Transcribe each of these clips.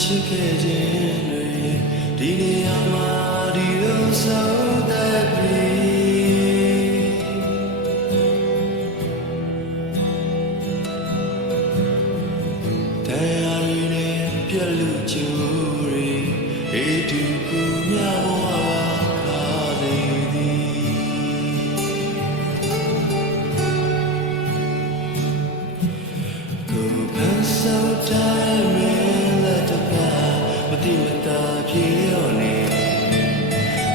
ချစ်ခဲ့ခြင်းတွေဒီနေရာမှာဒီလိုဆုံးသက်ပြီတရားရည်နဲ့ပြက်လူကျူတွေအေးတူကူမြဘဝခါစေသည်ကိုယ်ဖန်ဆောက်တိုင်းမတိမတာပြေရောနေ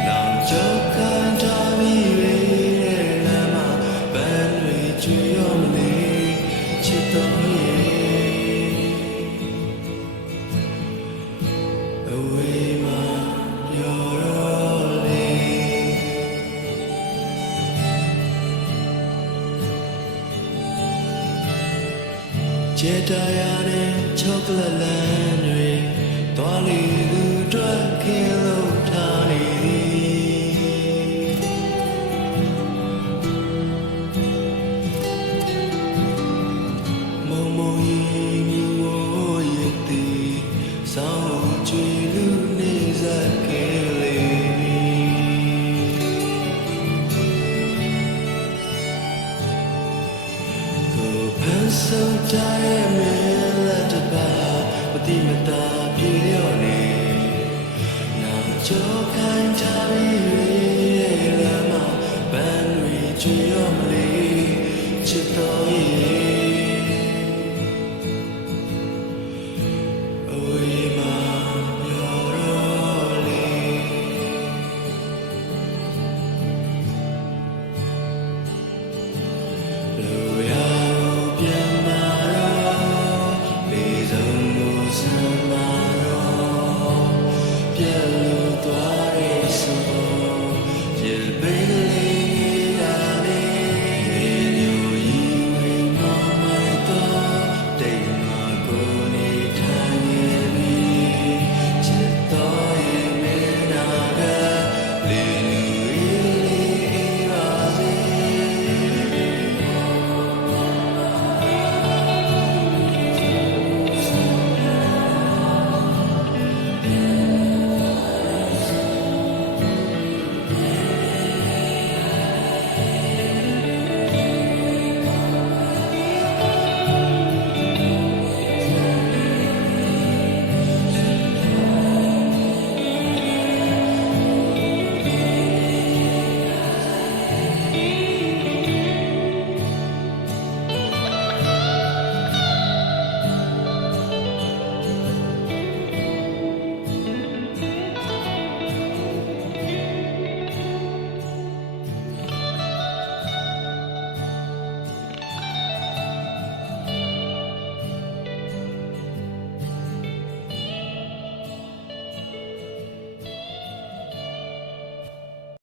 နောင်ကြောက်ခံထားပြီးရဲ့လမ်းမှာပန်းတွေကျွေရောမနေချစ်တော်ရဲ့အဝေးမှာရောရောလေးကျေတာရတဲ့ချောကလက်လမ်းတွေတော်လီသူတွေ့ခင်လို့ထားနေသည်မုံမုံရင်မြူဝရသည်စောင်းကြွေလူနေစခင်လေးကိုဖန်ဆုံတိုင်းမလက်တပါမတိမတာပြေရောနေနောင်ကြောခိုင်းထားပြီးရဲ့လမ်းမှာပန်းတွေကျွေရောမလေးချစ်တော်ရဲ့